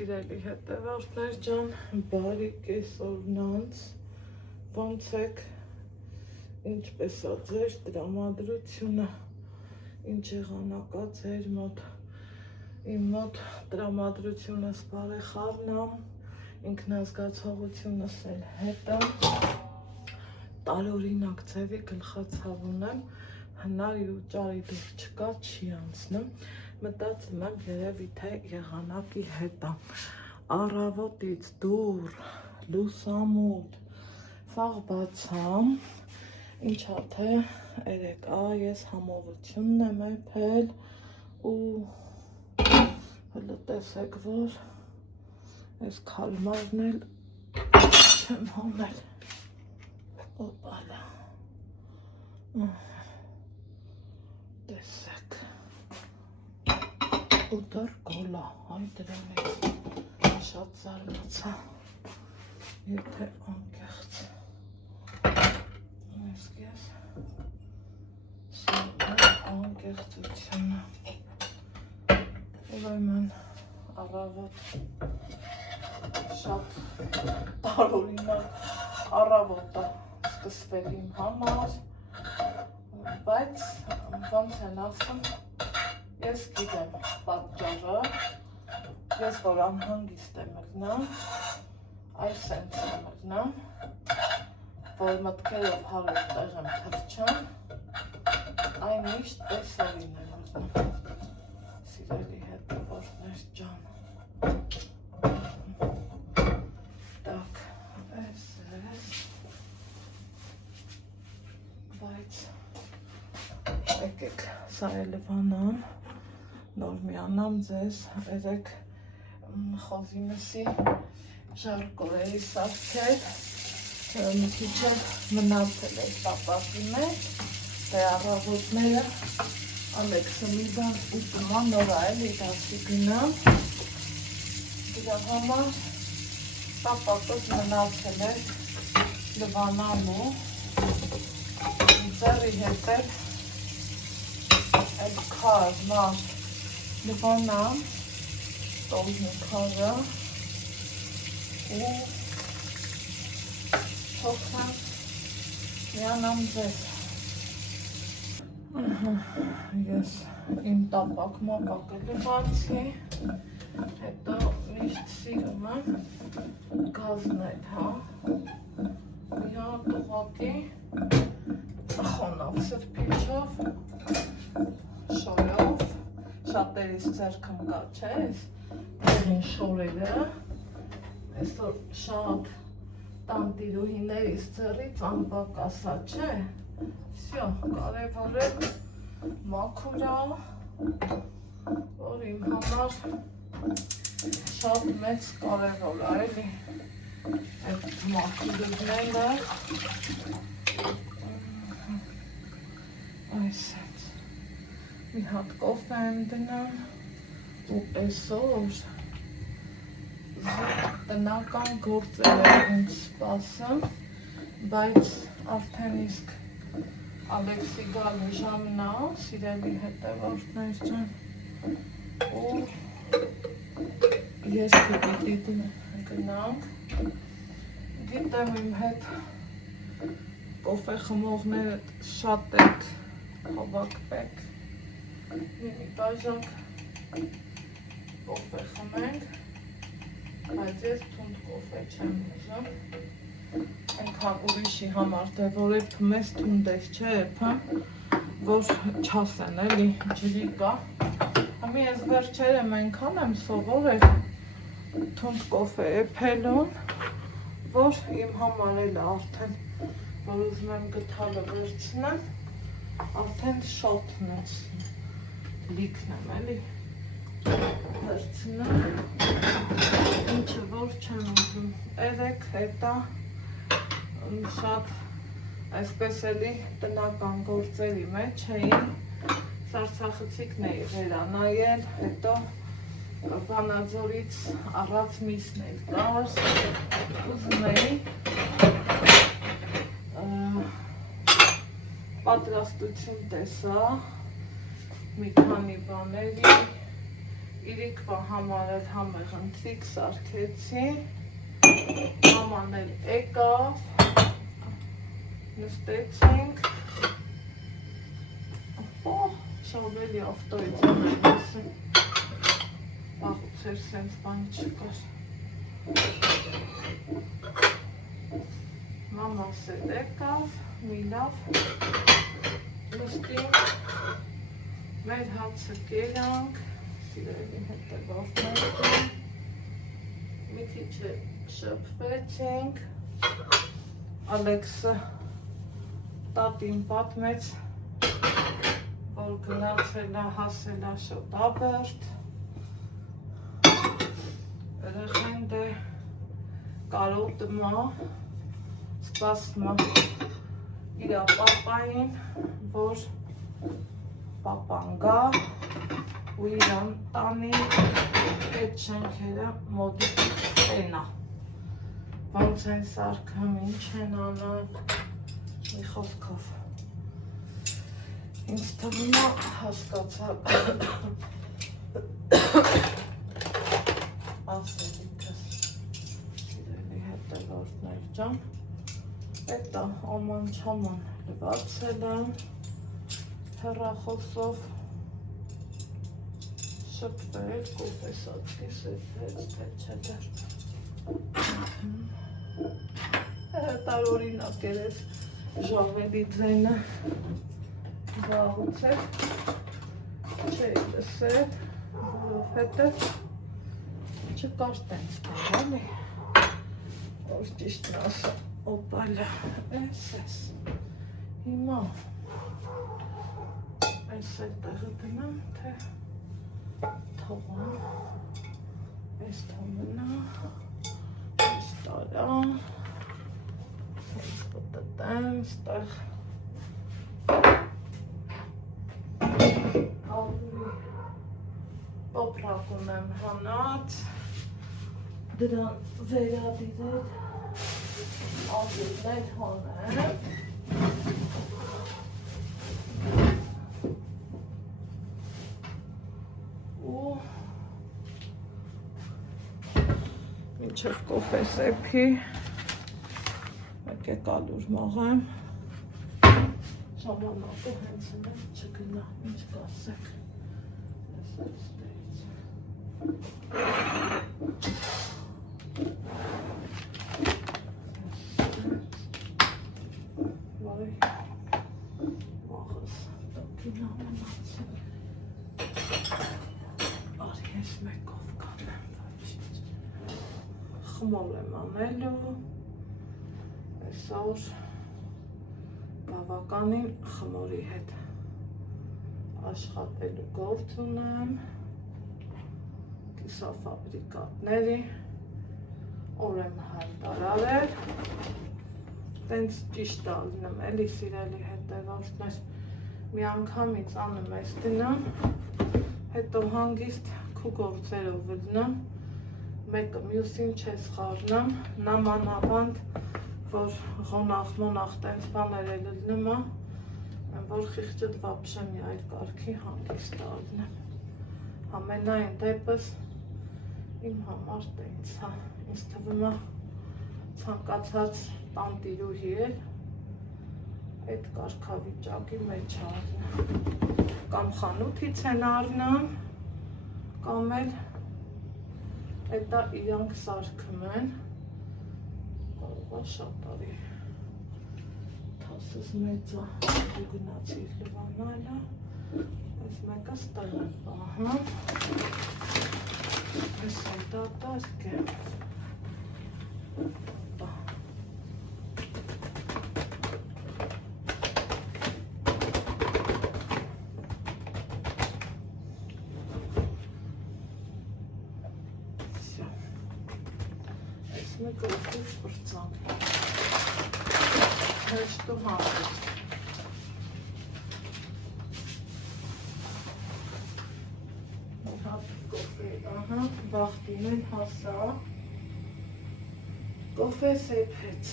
Սիրելի հետևորդներ ջան, բարի կեսօրնանց, ոնց եք, ինչպես է ձեր տրամադրությունը, ինչ եղանակա ձեր մոտ, իմ մոտ տրամադրությունս բարեխառն է, ինքնազգացողությունս էլ հետ է, տարօրինակ ձևի գլխացավ ունեմ, հնարի ու ճարի դուր չկա, չի անցնում, մտածում եմ երևի թե եղանակի հետ է, առավոտից դուռ, լուսամուտ, սաղ բացամ, ինչա թե երեկա ես համովությունն եմ եփել ու հլը տեսեք որ ես քալմարն էլ չեմ հանել, օպալա, տեսեք, ու դեռ գոլա, այ դրանից շատ զարմացա, եթե անկեղծ, իսկ ես սիրում անկեղծությունը, ուրեմն առավոտ շատ տարօրինակ առավոտ է սկսվել իմ համար, բայց ոնց են ասում, ես գիտեմ պատճառը, ես որ անհանգիստ եմ մտնամ, այս սենց եմ մտնամ, որ մտքերով հարուր տեղ եմ թռչում, այն միշտ տեսորին եմ մտնում, սիրելի հետևորդներ ջան, տակ, այս բայց եկեք սա էլվանամ, նոր միանամ ձեզ, երեք խոզիմսի ժարկորերի սարքեր, մի քիչ մնացել է պապակի մեջ, դե առավոտները Ալեքսը մի բան ուտում է, նորա էլի դասի գնամ, դրա համար պապակոս մնացել է լվանամու, ձեռի հետ էլ քար, մարդ, լվանամ, տոլնի քարը ու թողնամ միանամ ձեզ, ես իմ տապակ մապակը լվացի, հետո միշտ սիրում եմ գազնել, մի հատ ուղղակի խոնավ սրբիչով, շորով, շատերիս ձերքım կա, չէ, դերին շորերը, այսօր շատ տանտիրուհիներիս ձեռից անպակասա, չէ, վсё, կարևոր է մաքուրա, որ իմ համար շատ մեծ կարևոր է, էլի, այդ մաքուրները, այս հետ, մի հատ կոֆե եմ դնում ու այսօր տնական գործեր եմ ինձ սպասում, բայց արդեն իսկ Ալեքսի գալու ժամն է, սիրելի հետևորդներ ջան, ու ես պիտի գնանք, գիտեմ իմ հետ կոֆե խմողները շատ եք հավաքվեք, մի բաժակ կոֆե խմենք, բայց ես թունդ կոֆե չեմ ուզում, այնքան ուրիշի համար, թե որ էփում ես թունդ ես չէ էփում, որ չասեն էլի ջրի կա, համի ես վերջերեմ այնքան եմ սովորել թունդ կոֆե էփելուն, որ իմ համար էլ արդեն, որ ուզում եմ գթալը վերցնեմ, արդեն շոթն ես, լիքն եմ էլի, վերցնեմ, ինչը որ չեմ ուզում, երեք հետա շատ այսպես էլի տնական գործերի մեջ էին, սարսախցիկն էի վերանայել, հետո Վանաձորից առած միսն էլ կար, ուզում էի պատրաստություն տեսա, մի քանի բաների, իրիկվա համար էլ համեղ ընթրիք սարքեցի, մաման էլ եկավ, նստեցինք, շավելի ավտոյից ամեն ասեմ, բաղուց էր սենց բան չկար, մամաս էլ եկավ, մի լավ, նստինք, մեր հացը կերանք, սիրելի հետևորդներ, մի քիչ շփվեցինք, Ալեքսը տատին պատմեց, որ գնացել է հասել է Շոտաբերդ, երեխեն դե կարոտում է, սպասում է իր պապային, որ պապան գա ու իրան տանի այդ շենքերը մոդիկ տենա, ոնց են սարքում, ինչ են անում, մի խոսքով, ինձ թվում է հասկացալ ասելիքս, սիրելի հետևորդներ ջան, էտա աման-չաման լվացել եմ, հեռախոսով շպվել, կոֆեսացկի սեփեց, թե չէ դեր։ Տարօրինակ էր էս ժավելի ձենը վաղուց էր, չէի լսել, որովհետև չկար տենց բան, էլի, որ ճիշտն ասա, օպալա, էս, հիմա այս այդտեղը դնամ, թե թողամ, այս թողմնա, այս տարա, այս պտտեմ, ստեղ տոպրակ ունեմ հանած, դրան վերադիրել, ագիրներ հանեմ, ու մինչև կոֆե սեփի, մեկ է կալուր մաղեմ, ժամանակը հենց եմ չգնա, ինչ կասեք, ես այստեղից, վայ, մաղս, տոքին ամենացել, արի ես մեկով կանեմ, խմոր եմ անելու, այսօր բավականին խմորի հետ աշխատելու գործ ունեմ, կիսաֆաբրիկատների, օր եմ հայտարարել, տենց ճիշտ ալնում, էլի սիրելի հետևորդներ, մի անգամից անում ես դնամ, հետո հանգիստ քու գործերով դնամ, մեկը մյուսին չես խառնամ, նամանավանդ, որ ղոնախ-մոնախ տենց բաներ էլ լնում, որ խիղճդ վապշե մի այլ կարգի հանգիստ ալնեմ, ամենայն դեպս իմ համար տենց հա, ինձ թվում է ցանկացած տանտիրուհի էլ այդ կարգավիճակի մեջ առնեմ, կամ խանութից են առնում, կամ էլ էտա իրանք սարքում են, կարող է շատ արի, թասս մեծա, դու գնացիր լվանալը, այս մեկը ստեղ եմ պահամ, այս այդա տարկ է, մեկը ուղղից պրծանք, հեշտ ու հանգիստ, հապ կոֆե, ահա, բախտին էլ հասա, կոֆես էփեց,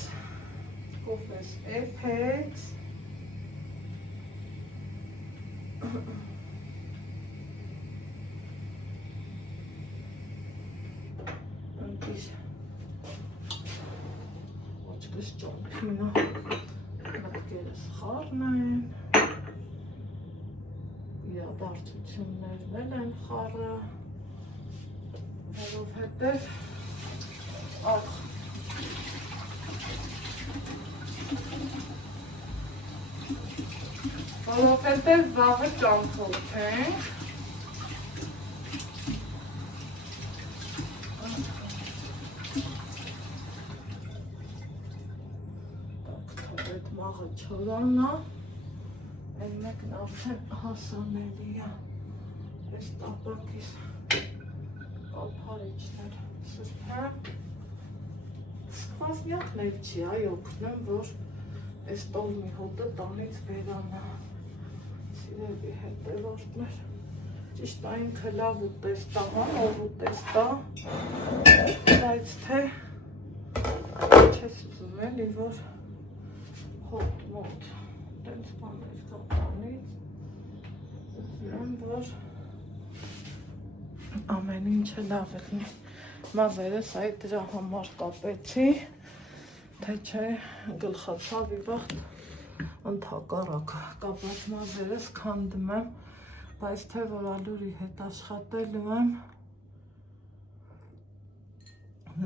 իր ոչ կշճոնքինը մտքերս խառնեն, իրադարձություններն են խառը, որովհետև վաղը ճամփորդենք, այդ մաղը չորանա, այն մեկն արդեն հասանելի է, այս տապակիս կալպարիչներ սրբեմ, սկվազնյակներ չի այ օգնում, որ այս տոլմի հոտը տանից վերանա, սիրելի հետևորդներ, ճիշտ այնքը լավ ուտեստա, ով ուտեստա, բայց թե չես ուզում էլի, որ հոտ մոտ, տենց բաներ կա տանից, ուզում որ ամեն ինչը լավ է, մազերս այդ դրա համար կապեցի, թե չէ գլխացավ իվաղ ընդհակառակ կապած մազերս քանդում եմ, բայց թե որ ալուրի հետ աշխատելու եմ,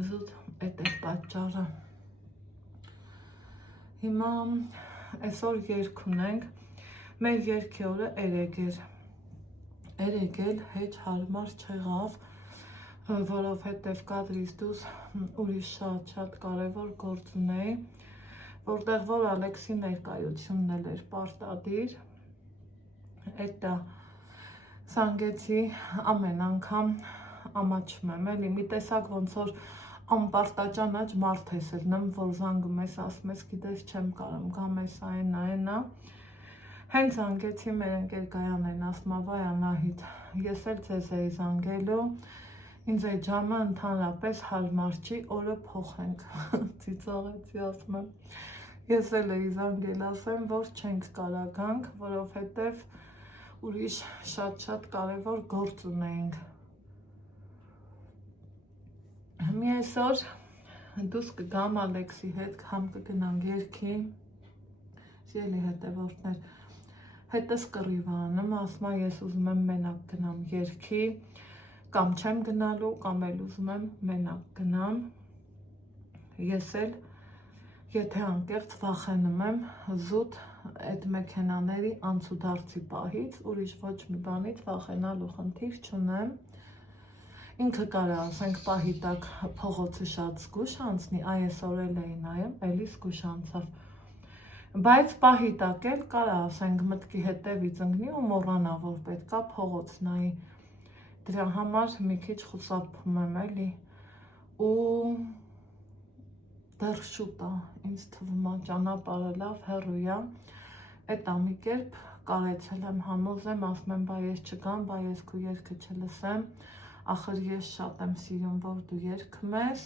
զուտ էդ է պատճառը։ Հիմա այսօր երգ ունենք, մեր երգի օրը երգել հեչ հարմար չեղավ, որովհետև կադրից դուրս ուրիշ շատ կարևոր գործ ունեի, որտեղ որ Ալեքսի ներկայությունն էլ էր պարտադիր, էտա զանգեցի ամեն անգամ ամաչում եմ, էլի մի տեսակ ոնց որ անպարտաճանաչ մարդ ես ելնում, որ զանգում ես, ասում ես, գիտես չեմ կարամ, գամ ես այնա, հենց զանգեցի մեր ընկեր Գայանեն, ասում վայ Անահիտ, ես էլ ձեզ էի զանգելու, ինձ այդ ժամը ընդհանրապես հարմար չի, օրը փոխենք, ծիծաղեցի ասում եմ, ես էլ էի զանգել ասեմ, որ չենք կարա գանք, որովհետև ուրիշ շատ կարևոր գործ ունեինք։ Մի այսօր դուս կգամ Ալեքսի հետ, համ կգնանք երգի, սիրելի հետևորդներ, հետս կռիվ անում, ասում ես ուզում եմ մենակ գնամ երգի, կամ չեմ գնալու, կամ էլ ուզում եմ մենակ գնամ, ես էլ եթե անկեղծ վախենում եմ զուտ այդ մեքենաների անցուդարձի պահից, ուրիշ ոչ մի բանից վախենալու խնդիր չունեմ, ինքը կարա ասենք պահի տակ փողոցը շատ զգուշ անցնի, այսօր էլ էի նայում, էլի զգուշ անցավ, բայց պահի տակ էլ կարա ասենք մտքի հետևից ընկնի ու մոռանա, որ պետքա փողոց նայի, դրա համար մի քիչ խուսափում եմ էլի ու դեռ շուտ է, ինձ թվում է ճանապարհը լավ հեռու է, էտա մի կերպ կարեցել եմ համոզեմ, ասում եմ, բա ես չգամ, բա ես քո երգը չլսեմ, ախր ես շատ եմ սիրում, որ դու երգում ես,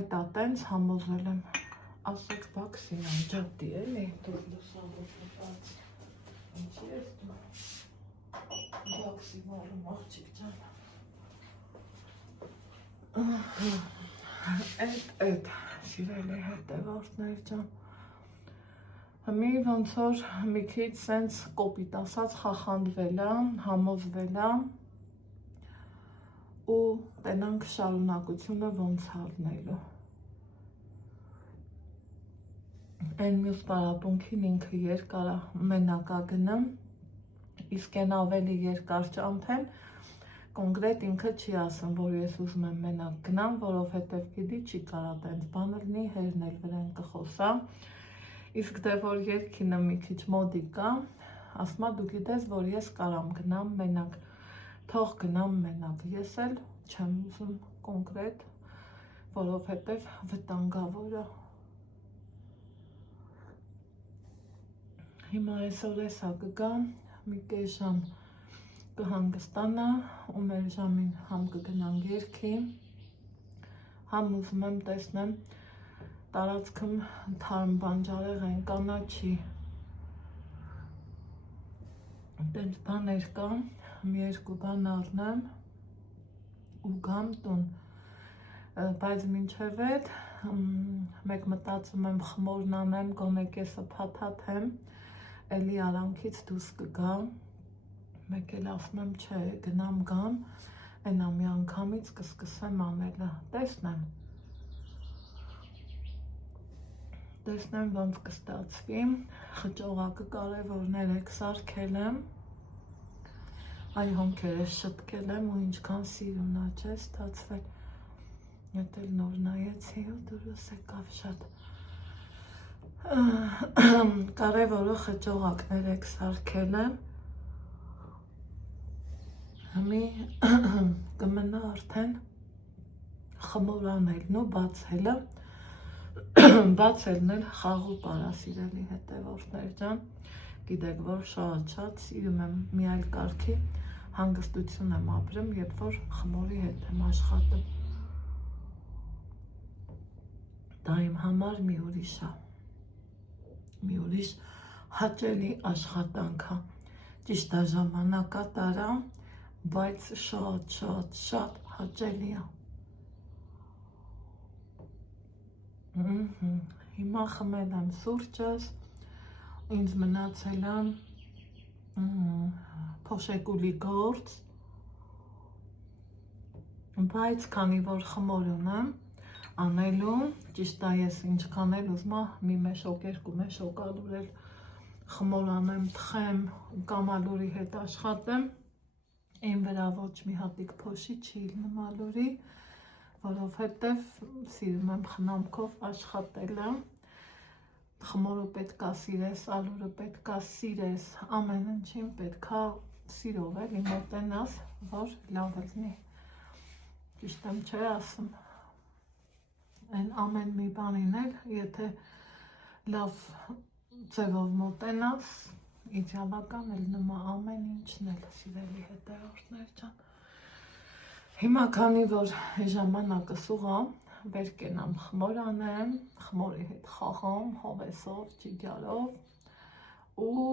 էտա տենց համոզել եմ, ասեք բաքսին անջատի էլի, դուր լուսավորված, ինչի ես դու, բաքսի վարում աղջիկ ջան, Այդ սիրելի հետևորդներ ջան, մի ոնց որ մի քիչ սենց կոպիտ ասած խախանդվել է, համոզվել է ու տենանք շարունակությունը ոնց առնելու։ Այն մյուս պարապունքին ինքը երկար մենակա գնամ, իսկ այն ավելի երկար ճամփեն կոնկրետ ինքը չի ասում, որ ես ուզում եմ մենակ գնամ, որովհետև գիտի չի կարա տենց բան լինի, հերն էլ վրան կխոսա, իսկ դե որ երգինը մի քիչ մոդիկ է, ասում է դու գիտես, որ ես կարամ գնամ մենակ, թող գնամ մենակ, ես էլ չեմ ուզում կոնկրետ, որովհետև վտանգավոր է։ Հիմա այսօր էսա կգամ, մի կես ժամ կհանգստանա ու մեր ժամին համ կգնանք երգի, համ ուզում եմ տեսնեմ տարածքում թարմ բանջարեղ են կանաչի, տենց բաներ կա, մի երկու բան առնեմ ու գամ տուն, բայց մինչև այդ մեկ մտածում եմ խմորն անեմ, գոնե կեսը փաթաթեմ, էլի արանքից դուրս կգամ, մեկ էլ ասում եմ չէ, գնամ գամ, այնա մի անգամից կսկսեմ անելը, տեսնեմ ոնց կստացվի, խճողակը կարևորներ եք սարքել եմ, այ հոնքերս շտկել եմ ու ինչքան սիրունա չէ ստացվել, Ետ էլ նոր նայեցի ու դուրս եկավ շատ կարևորը խճողակներ եք սարքել եմ Հիմի կմնա արդեն խմոր անելն ու բացելը բացելն էլ խաղու պարա սիրելի հետևորդներ ջան գիտեք որ շատ սիրում եմ մի այլ կարգի հանգստություն եմ ապրում երբ որ խմորի հետ եմ աշխատում Դա իմ համար մի ուրիշ հաճելի աշխատանք է, ճիշտ է ժամանակա տարա, բայց շատ հաճելի է։ Հիմա խմել եմ սուրճս, ինձ մնացել է փոշեկուլի գործ, բայց քանի որ խմոր ունեմ, անելու, ճիշտ է ես ինչքան էլ ուզում մի մեշոկ, երկու մեշոկ ալուրել խմոր անեմ, թխեմ կամ ալուրի հետ աշխատեմ, իմ վրա ոչ մի հատիկ փոշի չի լինում ալուրի, որովհետև սիրում եմ խնամքով աշխատելը, խմորը պետք է սիրես, ալուրը պետք է սիրես, ամեն ինչին պետք է սիրով էլի մոտենաս, որ լավ լինի, ճիշտ եմ չէ ասում Այն ամեն մի բանին էլ, եթե լավ ձևով մոտենաս, իդեալական էլ նմա ամեն ինչն էլ սիրելի հետևորդներ ջան։ Հիմա քանի որ ժամանակը սուղա, վեր կենամ խմոր անեմ, խմորի հետ խաղամ, հավեսով, ճիգարով ու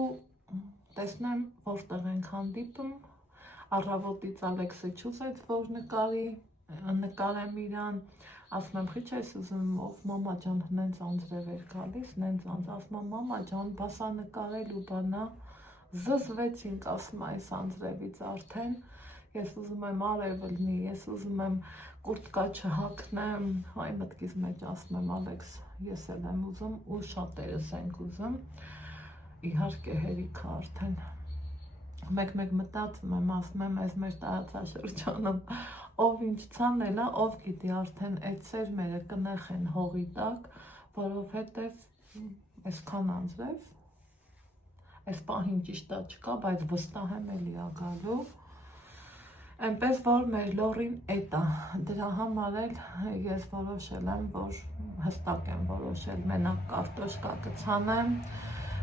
տեսնեմ որտեղ ենք հանդիպում, առավոտից Ալեքսը չուզեց, որ նկարեմ իրան, ասում եմ խիչ ես ուզում, ով մամա ջան, նենց անձրև էր գալիս, նենց անձ, ասում եմ մամա ջան, բասա նկարել ու բանա, զզվեցինք, ասում այս անձրևից արդեն, ես ուզում եմ արևը լինի, ես ուզում եմ կուրտկա չհագնեմ, այ մտքիս մեջ ասում եմ Ալեքս, ես էլ եմ ուզում ու շատերս ենք ուզում, իհարկե հերիքը արդեն, մեկ մտածում եմ, ասում եմ այս մեր տարածաշրջանում ով ինչ ցանել է, ով գիտի արդեն այդ սերմերը կնեխեն հողի տակ, որովհետև այսքան անձրև, այս պահին ճիշտ է չկա, բայց վստահ եմ էլի ա գալու, այնպես որ մեր լորին էտ է, դրա համար էլ ես որոշել եմ, որ հստակ եմ որոշել, մենակ կարտոշկա կցանեմ,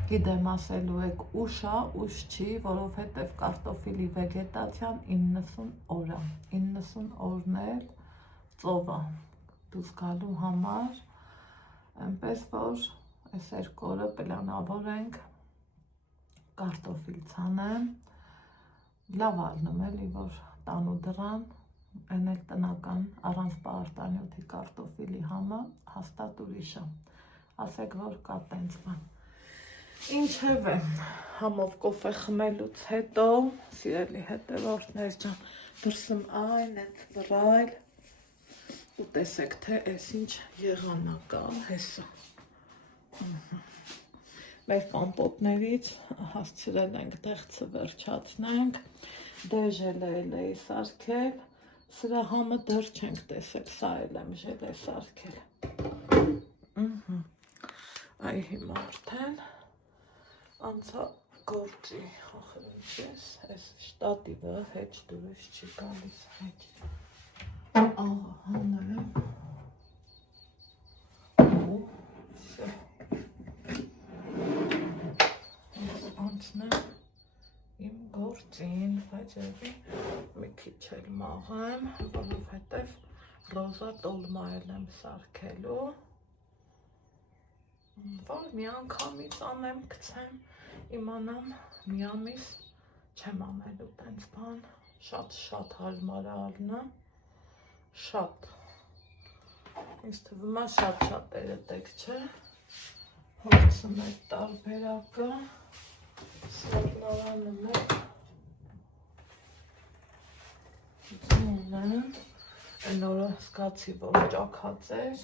Գիտեմ ասելու եք ուշ է, ուշ չի, որովհետև կարտոֆիլի վեգետացիան 90 օր է, 90 օրն էլ ծով է դուրս գալու համար, այնպես որ այս երկու օրը պլանավորենք կարտոֆիլ ցանեմ, լավ առնում էլի, որ տանու դռան, այն էլ տնական առանց պարարտանյութի կարտոֆիլի համը հաստատ ուրիշ է, ասեք որ կա տենց բան Ինչև է, համով կոֆե խմելուց հետո, սիրելի հետևորդներ ջան, դրսում այն էտ վրայլ ու տեսեք թե այս ինչ եղանակա հեսա Մեր կամպոտներից հասցրել ենք դեղցը վերջացնենք, դեժել էի սարքել, սրա համը դեռ չենք տեսել, սա էլ եմ ժել է սարքել Այ հիմա արդեն Անցա գործի, ախր ինչ ես, այս շտատիվը հեչ դուրս չի գալիս, հեչ, աղա հանեմ, ու, սյո, ես անցնեմ իմ գործին, բայց էվի մի քիչ էլ մաղեմ, որովհետև ռոզա տոլմա էլ եմ սարքելու, որ մի անգամից անեմ, գցեմ, իմանամ մի ամիս չեմ անելու տենց բան, շատ հարմար ալնա, շատ, Ինձ թվում է շատ երետեք չէ, հորցը մեր տարբերակը, սրտնարանը մեր ձունը, այն օրը սկացի, որ ճակած էր,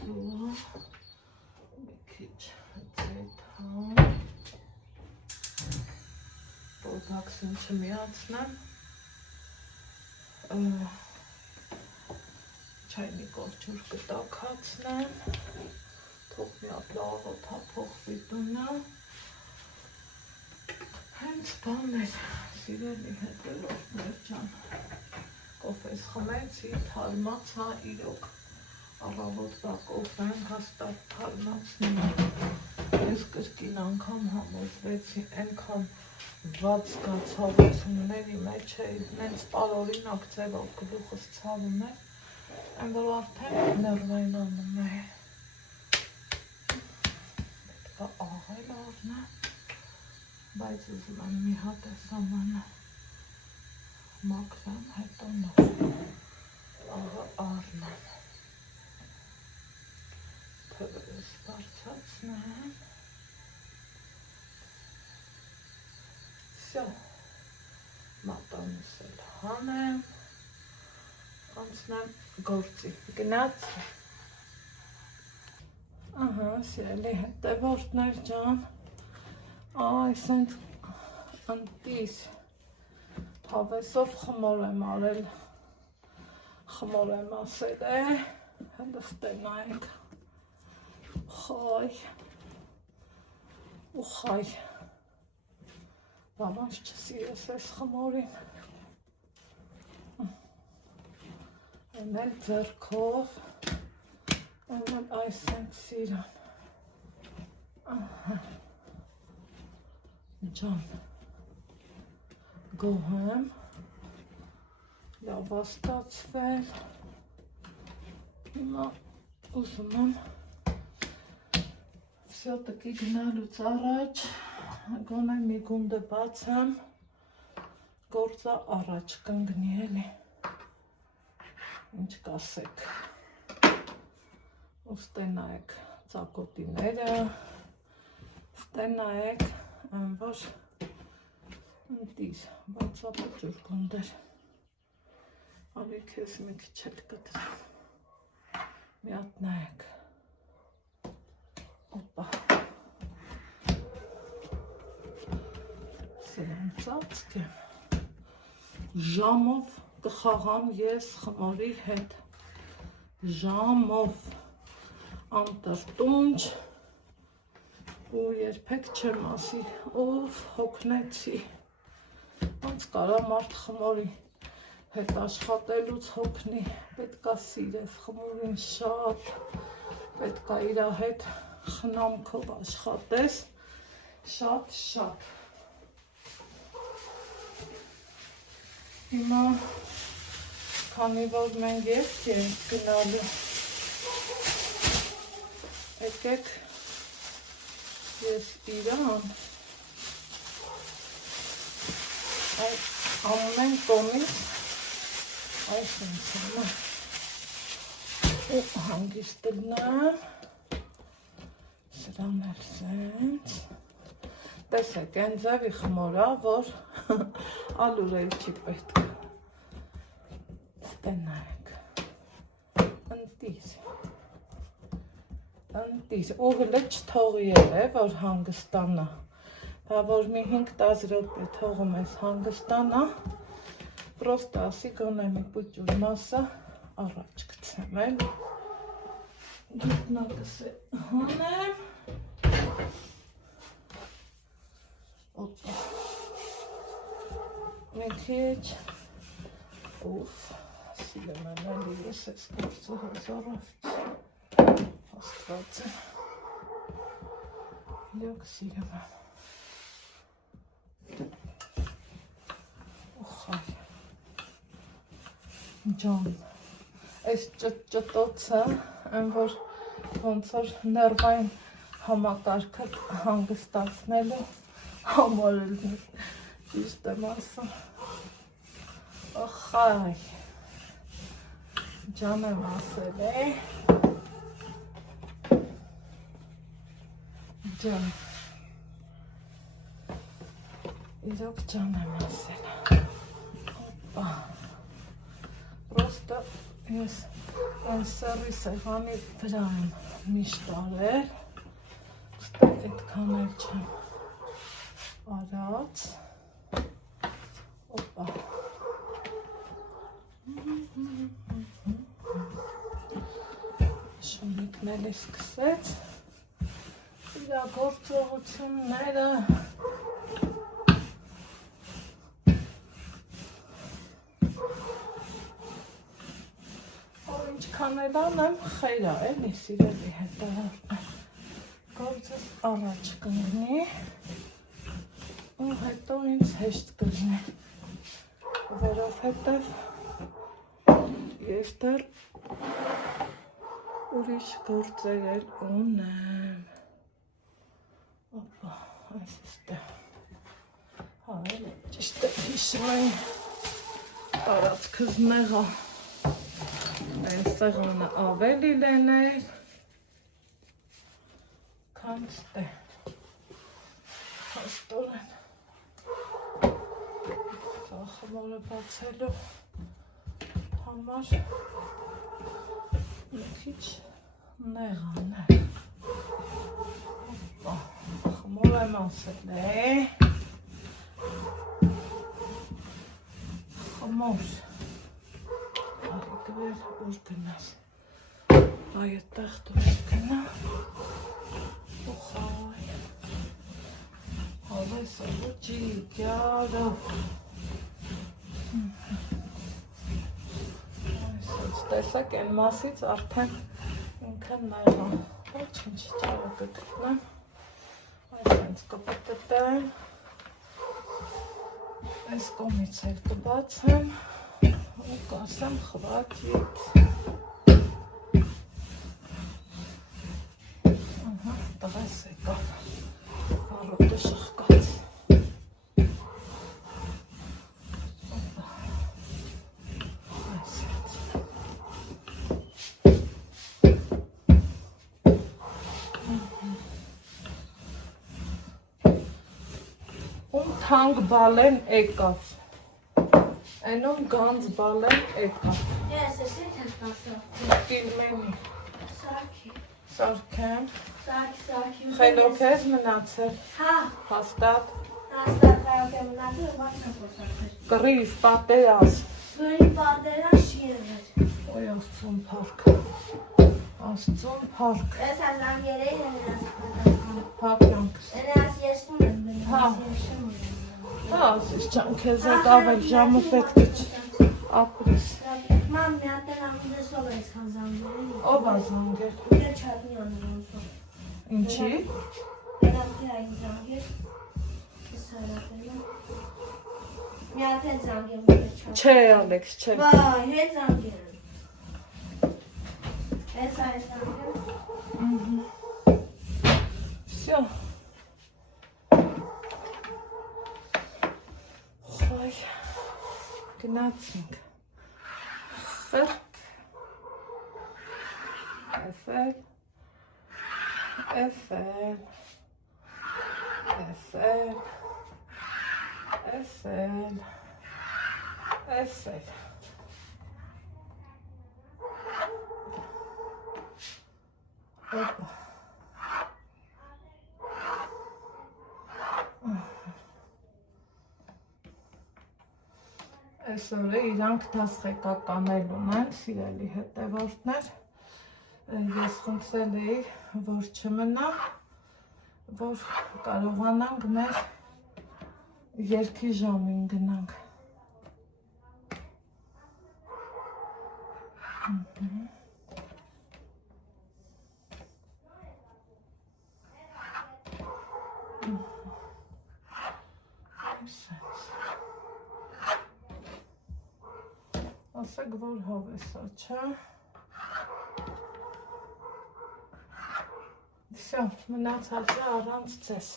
ձունը, մի քիչ ձեթան, պրոդաքսին չմիացնեմ, չայնիկով ջուր կտաքացնեմ, թող մի հատ լավոտ հափոխվի տունը, հենց բաններ սիրելի հետևորդներ ջան, կոֆես խմեցի, թարմացա իրոք, աղավոտվա կոֆեն հաստատ թարմացնում եմ, ես կրկին անգամ համոզվեցի, այնքան վատ զգացողությունների մեջ էի, նենց տարօրինակ ձևով գլուխս ցավում էր, այն որ արդեն ներվային անում է, պետք է աղել առնեմ, բայց ուզում եմ մի հատ էս ամանը մաքրեմ, հետո նոր աղը առնեմ, թվերս բարձացնեմ, Всё, մատանուս էլ հանեմ, անցնեմ գործի, գնացի, ահա, սիրելի հետևորդներ ջան, այս ընդ ընտիս հավեսով խմոր եմ արել, խմոր եմ ասել է, հենց ստենայինք, խայ, ու խայ, բանանց չսիրես ես խմորին, այն էլ ձեռքով, այն էլ այս ենք սիրան, ջան, գոհեմ, լավ աստացվել, հիմա ուզում եմ վսյոտիկի գնալուց առաջ, գոնե մի գունդը բացեմ, գործը առաջ կընգնի էլի, ինչ կասեք, ու ստենայեք ծակոտիները, ստենայեք, այն որ ընտիր, բացապը ջուր գունդեր, ալի կեզ մի քիչ էլ կտրեմ, մի հատ նայեք, օպա, սիրեմ ծածկ եմ, ժամով կխաղամ ես խմորի հետ, ժամով, անտրտունջ, ու երբեք չեմ ասի, ով հոգնեցի, ոնց կարա մարդ խմորի հետ աշխատելուց հոգնի, պետքա սիրես խմորին շատ, պետքա իրա հետ խնամքով աշխատես, շատ, հիմա, քանի որ մենք երկի ենք գնալու, եկեք, ես իրան, ամեն կողմից, այս ինձ հիմա, ու հանգիստ լնեմ, սրան էլ սենց, տեսեք, են ձևի խմորա, որ ալուր էլ չի պետք, ստենայք, ընտիր, ու հլը չթողի է, որ հանգստանա, բա որ մի 5-10 րոպե թողում ես հանգստանա, պրոստը ասի գոնե մի պուճուր մասը առաջ գցեմ էլ, գիտնակս է հանեմ, օպա, մի քիչ, ուվ, սիրեմ են ես ես գործը հազարով աստված է, լյոք սիրեմ եմ, ուխայ, ջան, այս ճտոցը, այն որ ոնց որ ներվային համակարգը հանգստացնելու համար էլ ճիշտ եմ ասում, ուխայ, ջան եմ ասել է։ Ջան։ Իրոք ջան եմ ասել։ Օպա։ Պրոստը ես այն սերի սեղանի վրա եմ միշտ արել։ Ստե այդքան էլ չեմ արած։ Օպա։ Շունիկն էլ է սկսեց։ Իրա գործողությունները։ Ինչքան էլ անեմ, խեյրա էլի սիրելի հետևորդներ։ Գործս առաջ կընկնի ու հետո ինձ հեշտ կլինի, որովհետև ես դեռ ուրիշ գործեր էլ ունեմ։ Օպա, այս էստեղ։ Հա, էլի ճիշտ է հիշում եմ տարածքս նեղա։ Այն սեղանը ավելի լեներ, քան ստե։ Հաստորեն խմորը բացելու համար մի քիչ նեղան է։ Օպա, խմոր եմ ասել է։ Խմոր։ Արիկվեր ուր գնաս։ Այդտեղ դու գնա։ Ու խայ։ Հավես ողջի գյարով։ Այսպես տեսակ են մասից արդեն ինքն նայղա։ Ոչինչ չարը կգտնեմ։ Այսենց կպտտեմ։ Այս կոմից էլ կբացեմ։ Ու կասեմ խվատիտ։ Ահա, տղես եկավ, առոտը շխկաց։ Այսեց։ Ում թանկ բալեն եկավ։ Այնում գանձ բալեն եկավ։ Ես ես եմ ասում։ Կիլմենի։ Սարքի։ Սարքեմ։ Սարքի։ Խելոք ես մնացել։ Հա։ Հաստատ։ Հաստատ կարող եմ մնացել, բայց չփոսակել։ Կռիվ, պատերազ։ Գրի պատերաշ եղել։ Ոյ աստծուն փառք։ Աստծուն փառք։ Ես ազանգերեին եմ ասում։ Փակյանքս։ Ես եսնում եմ գնում։ Հա։ Եսնում եմ։ Հա, ասես չան քեզ հետ ավել ժամը պետք է ապրես։ Մամ, մի հատ էլ ամուդես ով ես խազանգերին։ Ով ա զանգեր։ Ես չարնի անում ուսում։ Ինչի։ Երակի այն զանգեր։ Ես հարատել եմ։ Մի հատ էլ զանգեր որ չար։ Չէ, Ալեքս, չէ։ Վայ, հետ զանգեր եմ։ Ես այս զանգեր։ Всё. Խայ, գնացինք։ Խրտ, էսել, էսել, էսել, էսել, էսել։ Օպա։ Այսօր իրանք դասղեկականել ունեն, սիրելի հետևորդներ, ես խնդրել էի, որ չմնա, որ կարողանանք մեր երգի ժամին գնանք։ Ասեք, որ հով է սա, չէ։ Всё, մնացածը առանց ձեզ։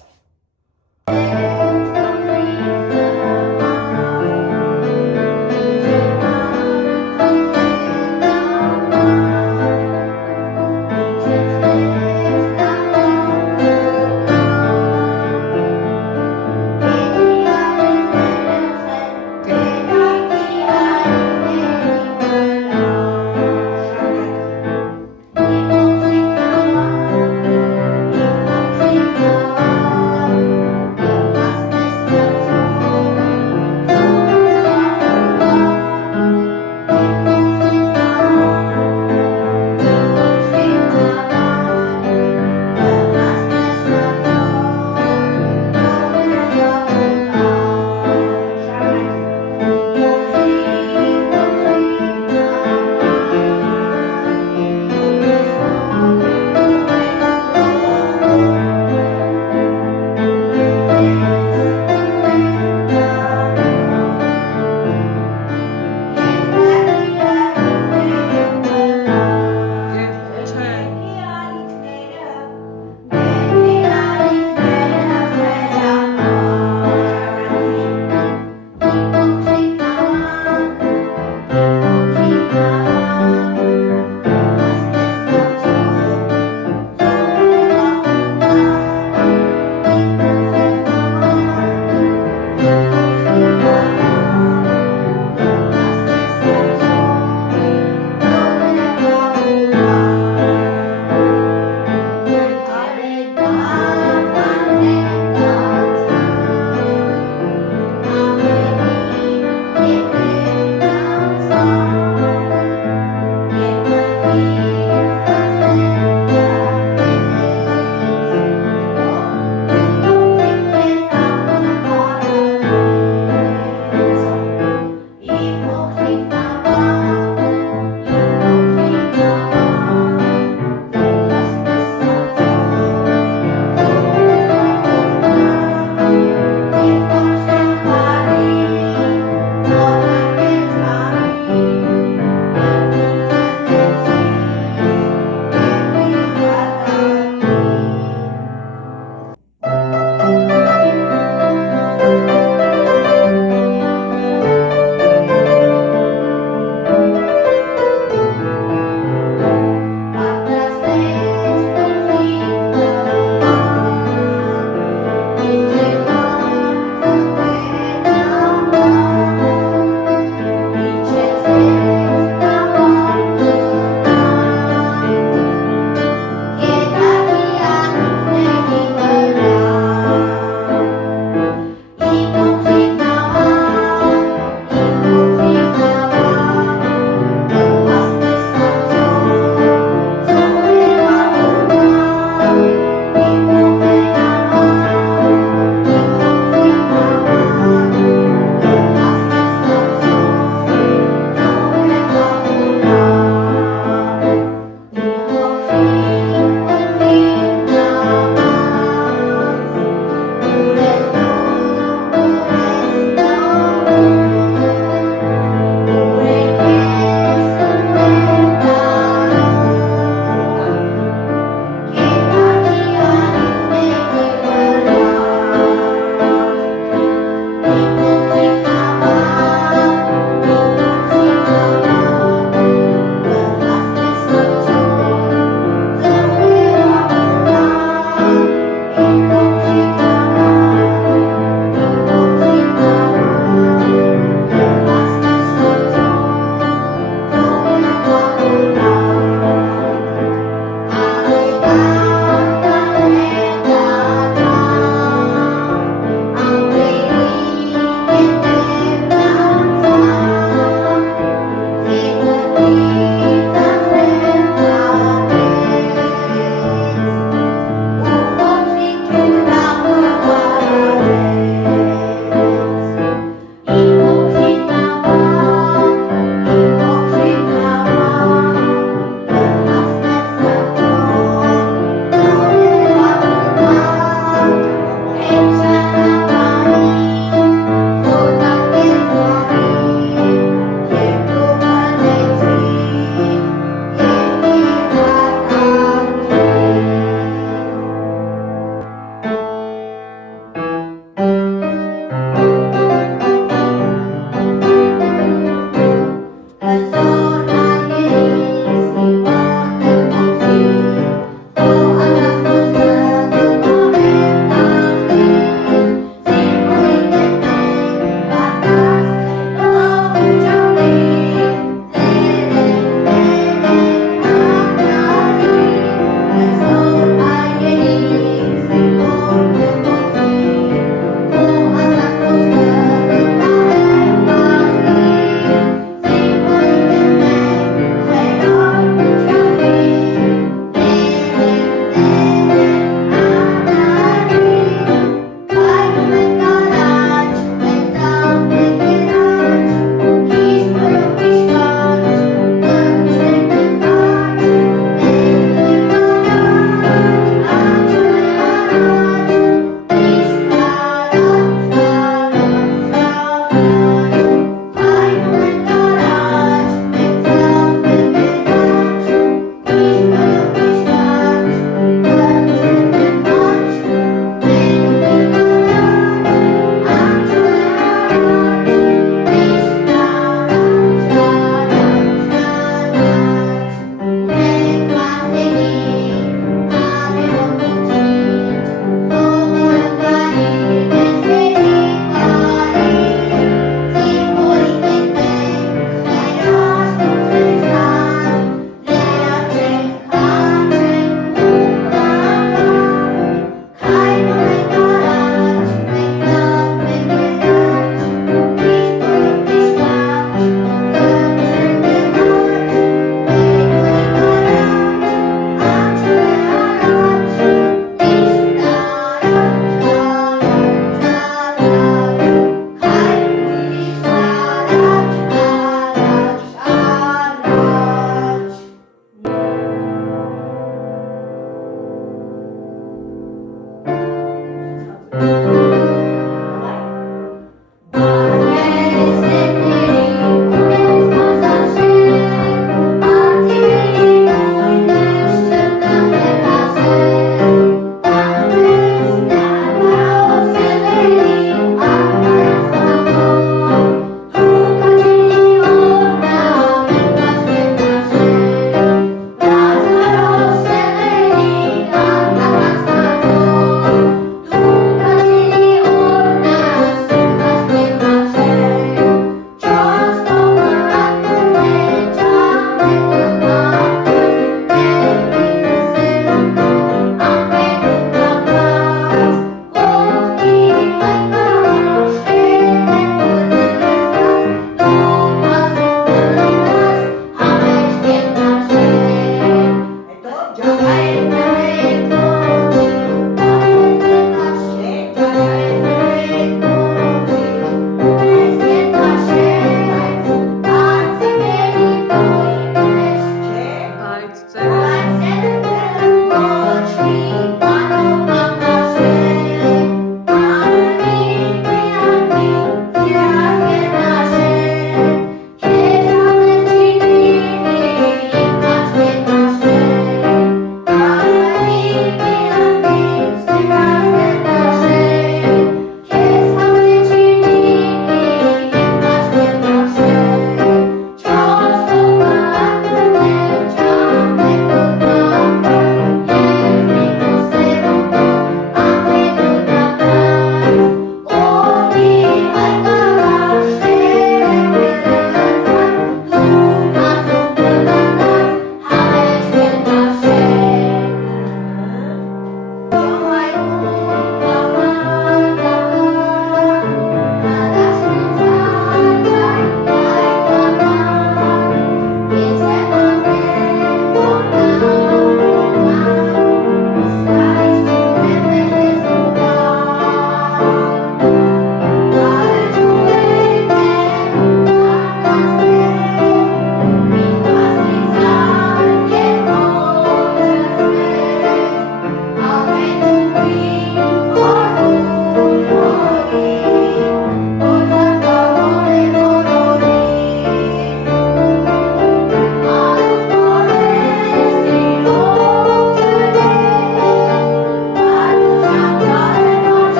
Thank you.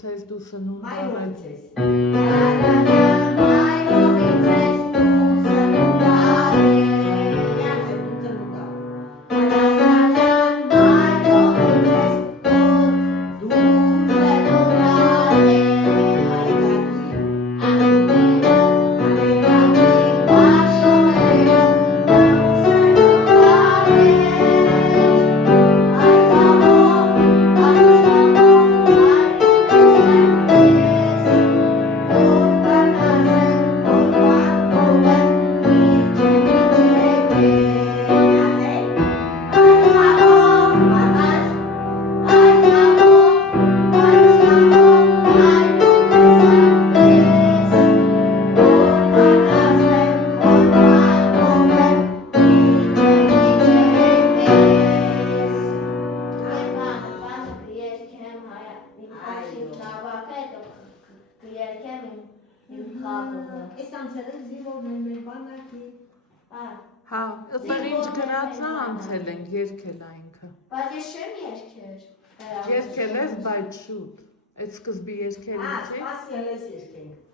ցես դու սնունդ Մայր արել։ ողիցես։ Այս անցել են զիվով մեր բանակի։ Հա, ըստ ինչ գնացա անցել ենք երկել այնքը։ Բայց ես չեմ երկեր։ Երկել ես, բայց շուտ։ Այդ սկզբի երկել Ահա, էի։ սպասել ես երկենք։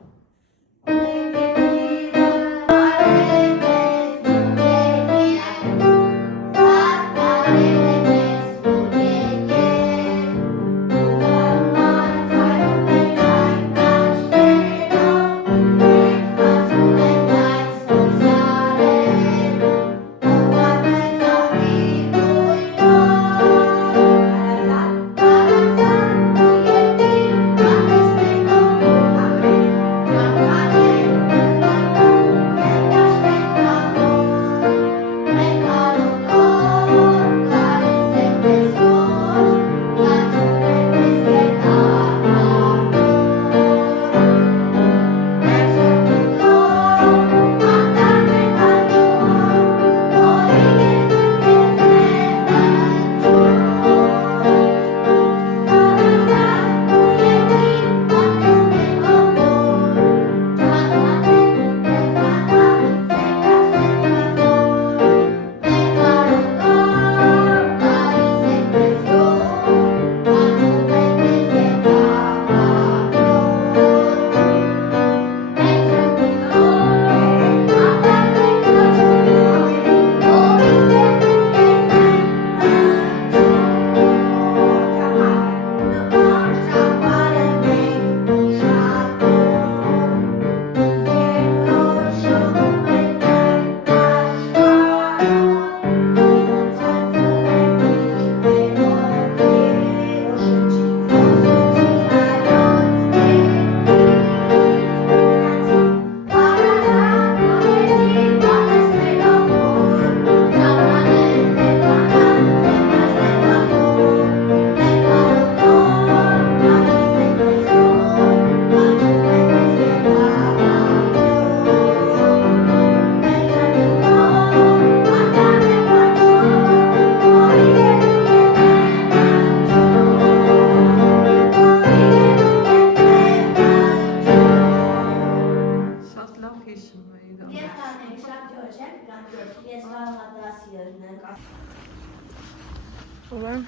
Ուրեմն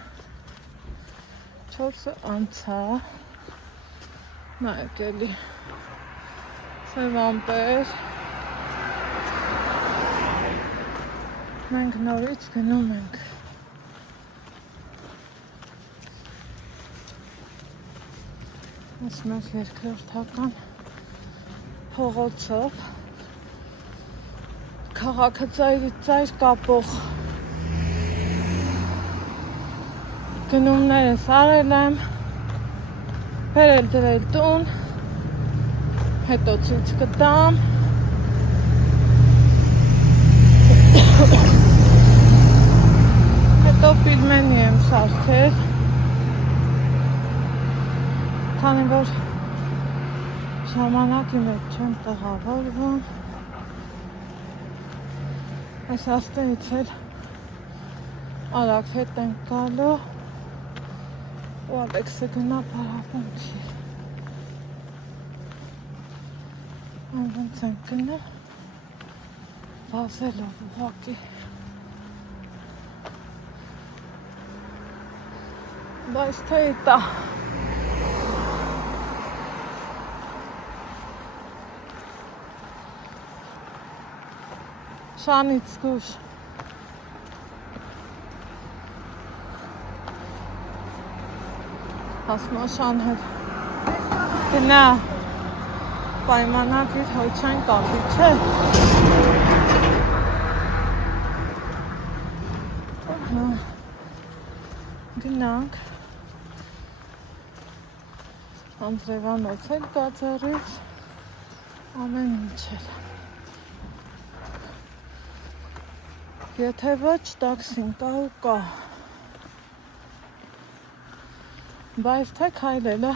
4-ը անցա, նայեք էլի, սև ամպեր, մենք նորից գնում ենք, այս մեկ երկրորդական փողոցով, քաղաքը ծայրից ծայր կապող գնումներս արել եմ, բերել դրել տուն, հետո ցույց կտամ, հետո ֆիլմենի եմ սարքել, քանի որ ժամանակի մեջ չեմ տղավորվում, այս աստեղից էլ արագ հետ ենք գալու, ու Ալեքսը գնա պարապանքի, ոնց ենք գնում, վազելով ուղղակի, բայց թե տա, Շանից դուշ։ Հասմաշան հետ։ Գնա։ Պայմանագիր հոչան կապի, չէ։ Գնանք։ Անձրևանոց էլ կա ձեռից, ամեն ինչ էլ։ Եթե ոչ տաքսին կա ու կա։ Բայց թե քայլելը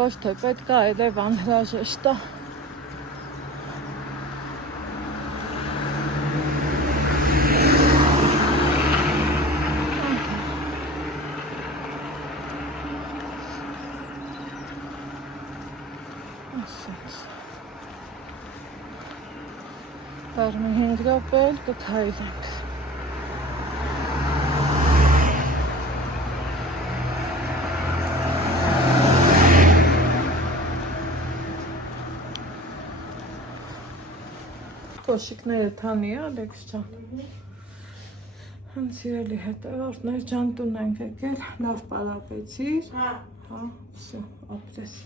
ոչ թե պետք է այլև անհրաժեշտ է։ Բարմի 5 րոպե էլ կքայլենք։ Կոշիկները թանի է, Ալեքս ջան։ Հենց իրելի հետևորդներ ջան տուն ենք եկել, լավ պարապեցիր։ Հա, վսյո, ապրես։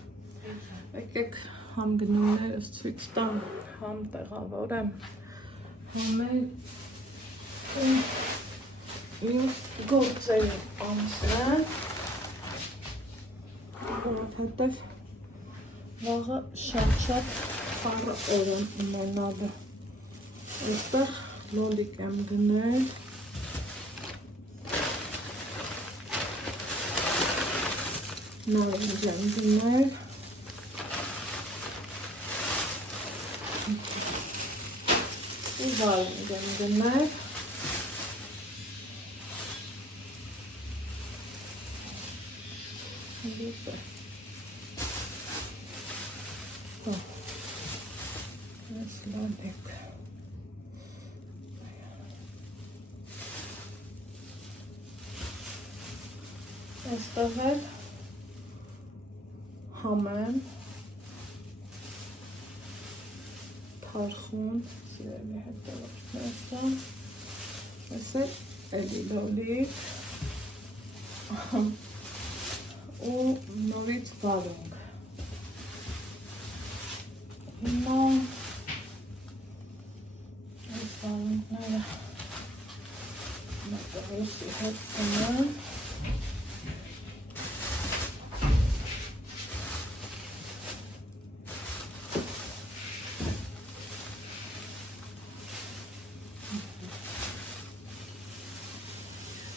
Եկեք համ գնումներս ցույց տամ, համ տեղավորեմ, համ էլ իմ գործերը անցնեմ, որովհետև վաղը շատ խառը օր եմ ունենալու։ Այստեղ լոլիկ եմ գնել, նարինջ եմ գնել, ու վարինջ եմ գնել, դիպը, ես լոլիկ, այստեղ էլ համեմ, թարխուն, սիրելի հետևորդներսը, ես էլ էլի լոլիկ ու նորից վարունգ։ Հիմա այս վարունգները մետաղուսի հետ կնեմ,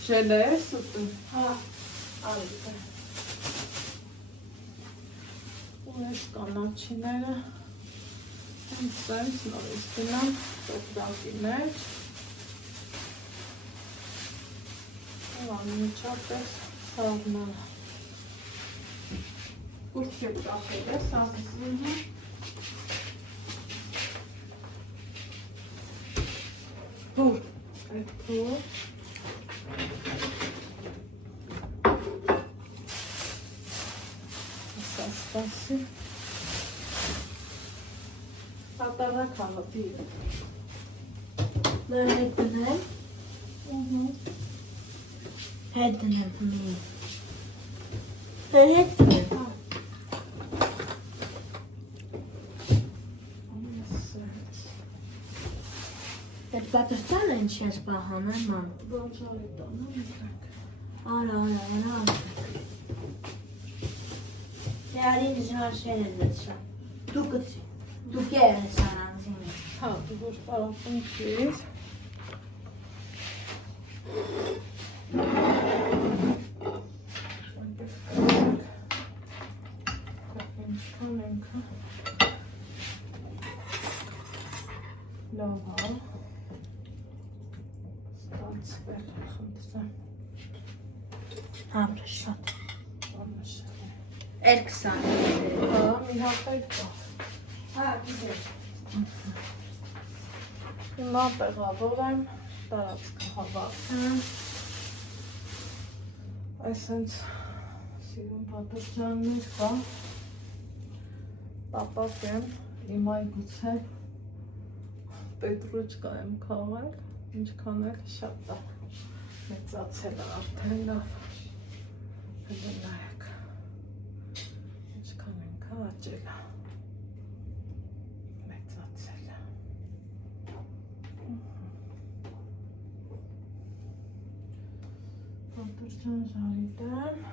Ժելե ես ուտում։ Հա, արիք է։ Ու ես կանաչիները հենց նորից գնամ տոպդակի մեջ ու անմիջապես սաղմանը։ Կուրք է կախել ես ասիսինը։ Հուր, այդ հուր։ Սպասի Հատարակ հավատի Նոր հետ դնել Հետ դնել պմի Հետ դնել Այդ պատրտանը ինչ ես պահանեմ ման Բոջարի տանը միտակ Արա Արին ժարշեր են լծրա Դու կծի Դու կեր ես արանզին Հա, դու ոչ պարապում չես Ինչքան ենքը լավ հա ստացվել խնդրեմ Համրը շատ Անմշել Էլ 20 Հա, մի հապայ կա Հա, գիզեր Հիմա տեղավոր եմ տարածքը հավաք Այսենց սիրուն պատրճաններ կա Պապակ եմ իմ այգուց է պետրուչկա եմ քաղել, ինչքան էլ շատ է մեծացել է արդեն լավ, հələ նայեք, ինչքան ինքը աճել է, մեծացել է, պատրճան ժարիտեմ,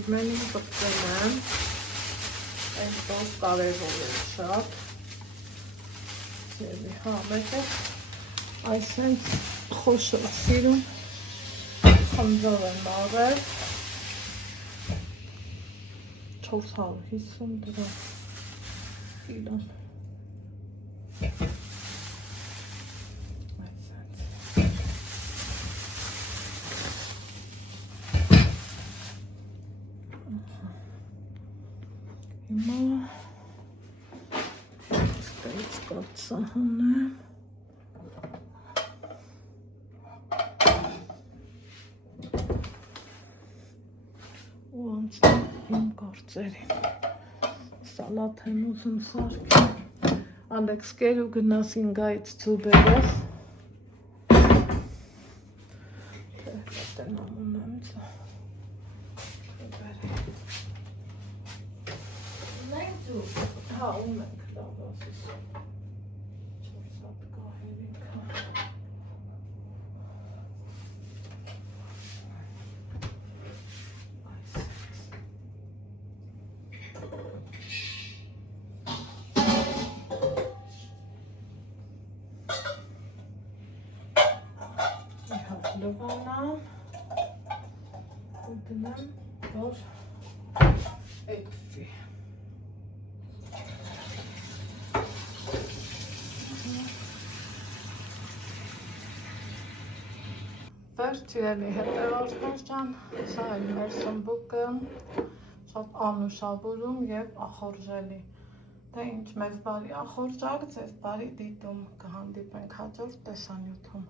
իբմենին կպտել եմ, այնքան կարևոր է շատ, Եվի, հա, մեկ է, այսենց խոշոր սիրում խմձով եմ առել, 450 դրամ կիլոն, այսենց, հիմա ստայից կապ սահանեմ, ու անցնեմ իմ կարծերին, սալատ եմ ուզում սարքել, Ալեքս կեր ու գնաս ինգայից ծուբերով, թե հետենամ ունեմ ծուբերի, Մենք ծու։ հա ում ենք լավ ասիս, 4 հատ կահեր ինքը, լվանամ ու դնեմ, որ էկվի։ Վերջ իրելի հետևորդներ ջան, սա էլ մեր սմբուկը, շատ անուշաբուրում և ախորժելի։ Թե ինչ մեզ բարի ախորժակ, ձեզ բարի դիտում, կհանդիպենք հաջորդ տեսանյութում։